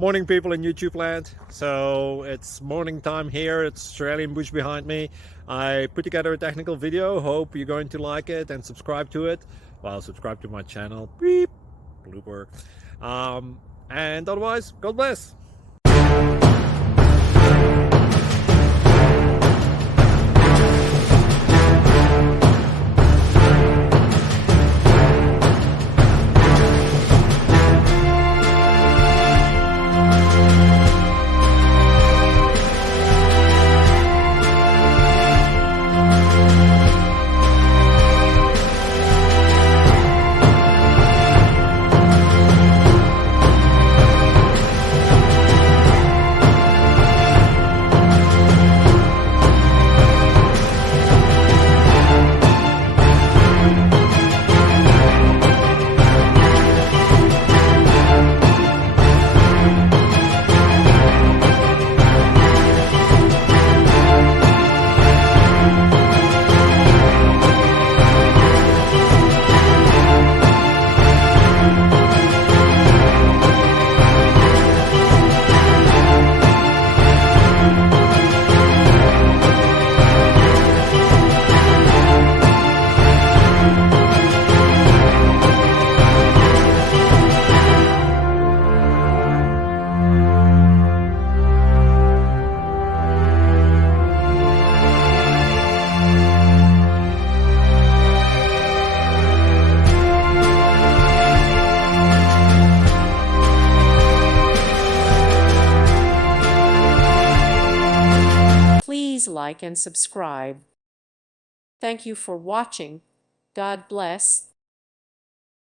Morning, people in YouTube land. So it's morning time here. It's Australian bush behind me. I put together a technical video. Hope you're going to like it and subscribe to it. Well, subscribe to my channel. Beep. Blooper. And otherwise, God bless. Please like and subscribe. Thank you for watching. God bless.